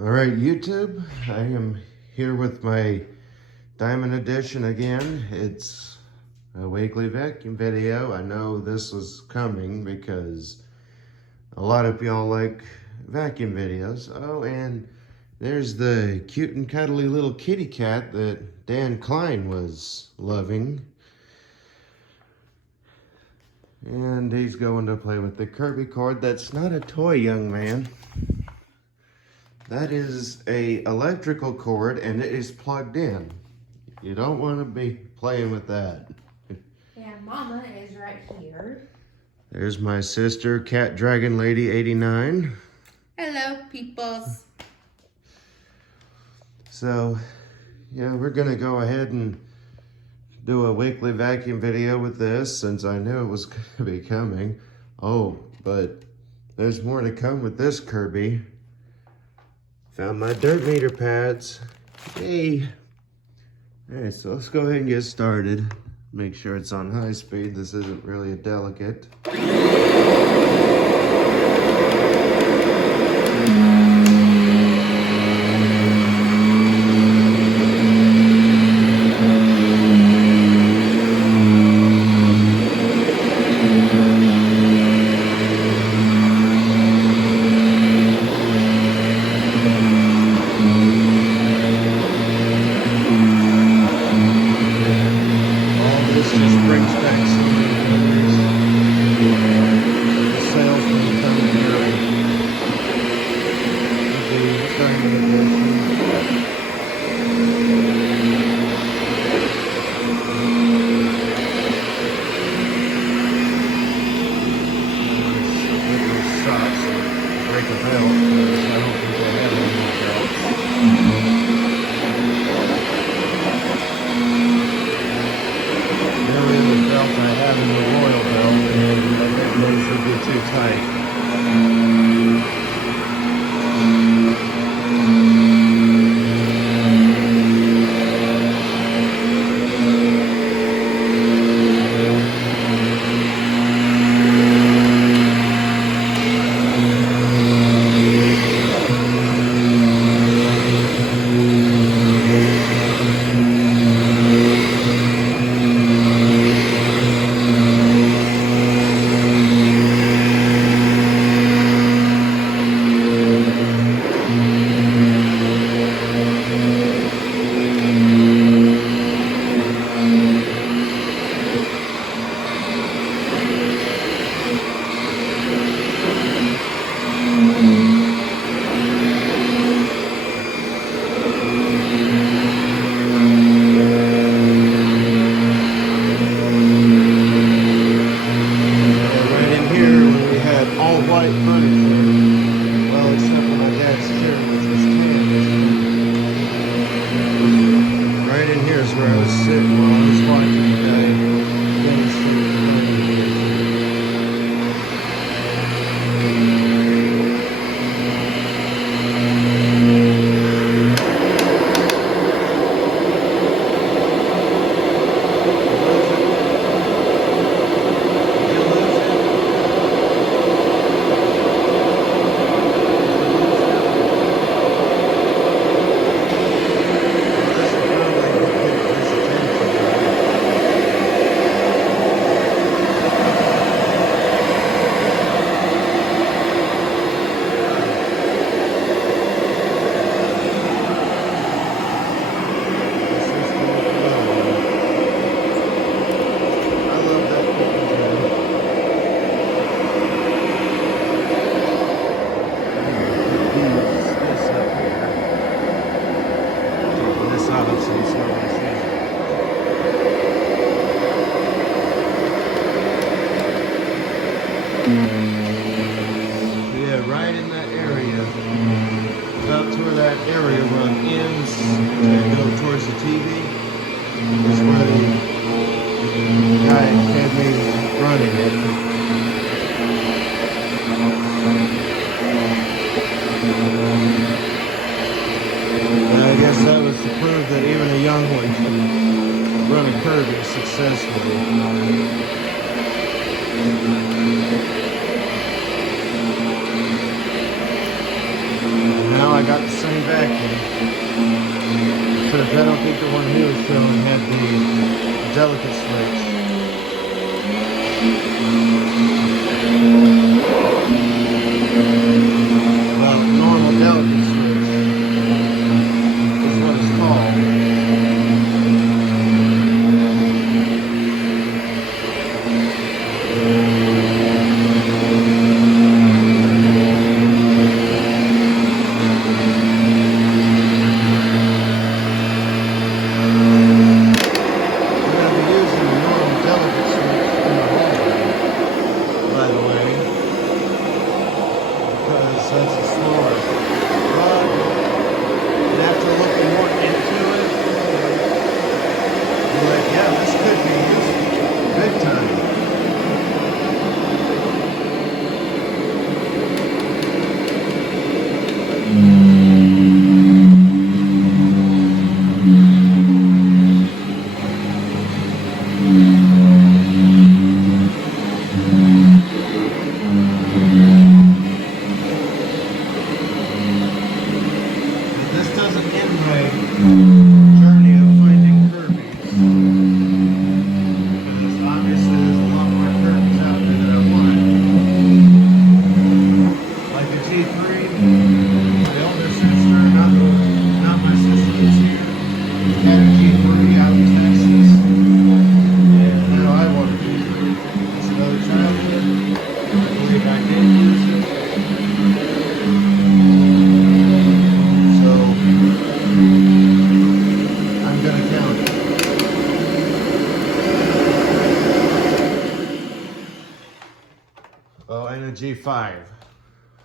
Alright, YouTube, I am here with my Diamond Edition again. It's a weekly vacuum video. I know this was coming because a lot of y'all like vacuum videos. Oh, and there's the cute and cuddly little kitty cat that Dan Klein was loving. And he's going to play with the Kirby cord. That's not a toy, young man. That is a electrical cord and it is plugged in. You don't want to be playing with that. And Mama is right here. There's my sister, Cat Dragon Lady 89. Hello, peoples. So, yeah, we're gonna go ahead and do a weekly vacuum video with this since I knew it was gonna be coming. Oh, but there's more to come with this Kirby. Found my dirt meter pads. Yay! Alright, so let's go ahead and get started. Make sure it's on high speed. This isn't really a delicate. Kirby successfully. Now I got the same main vacuum. Except I don't think the one he was showing had the delicate switch. Well, normal delicate switch is what it's called. Journey of finding Kirby. Because obviously there's a lot more Kirbys out there that I want. Like a G3, my older sister, not my sister that's here, had a G3 out in Texas. And now I want a G3. It's another childhood. I believe I can use it. Oh, and a G5.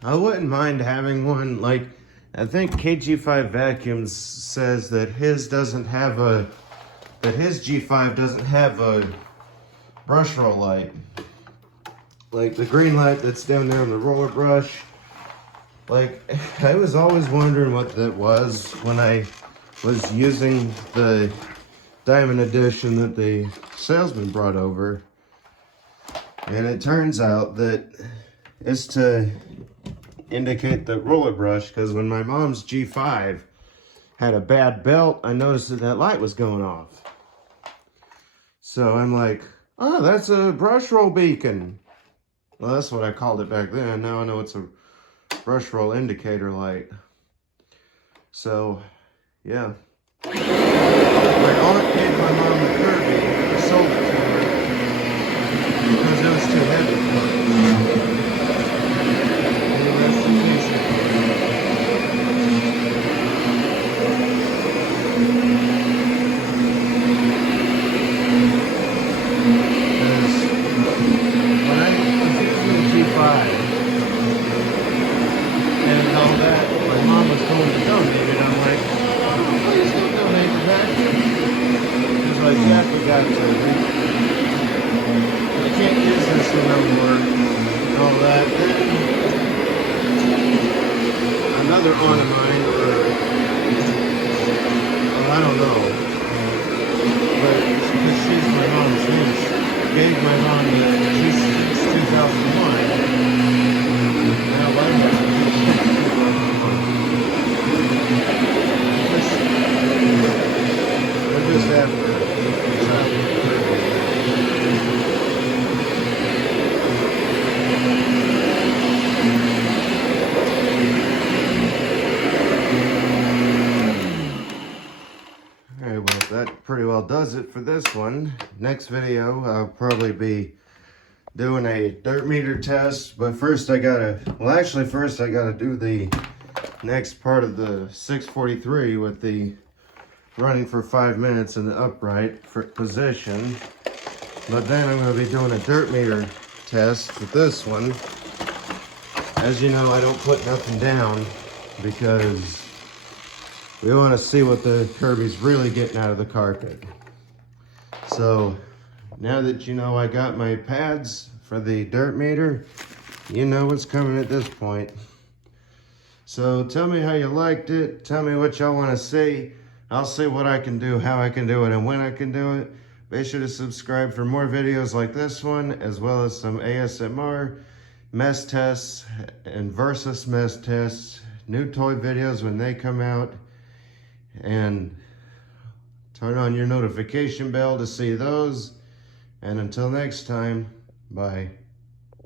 I wouldn't mind having one. Like, I think KG5 Vacuums says that his G5 doesn't have a brush roll light. Like the green light that's down there on the roller brush. Like, I was always wondering what that was when I was using the Diamond Edition that the salesman brought over. And it turns out that it's to indicate the roller brush, because when my mom's G5 had a bad belt, I noticed that that light was going off. So I'm like, oh, that's a brush roll beacon. Well, that's what I called it back then. Now I know it's a brush roll indicator light. So, yeah. My aunt gave my mom a Kirby. I sold it to her because it was too heavy for her. And the rest in peace. Because when I was using the G5 and all that, my mom was going to donate it. I'm like, oh, please don't donate to that. She's like, Jack, we got to. I can't use this no more, and all that. Another aunt of mine, I don't know, but because she's my mom's niece, gave my mom the G6 2001. Now, why we're just after that pretty well does it for this one. Next video, I'll probably be doing a dirt meter test, but first I gotta do the next part of the 643 with the running for 5 minutes in the upright position. But then I'm gonna be doing a dirt meter test with this one. As you know, I don't put nothing down because we want to see what the Kirby's really getting out of the carpet. So now that you know I got my pads for the dirt meter, you know what's coming at this point. So tell me how you liked it. Tell me what y'all want to see. I'll see what I can do, how I can do it, and when I can do it. Be sure to subscribe for more videos like this one, as well as some ASMR mess tests and versus mess tests new toy videos when they come out. And turn on your notification bell to see those. And until next time, bye.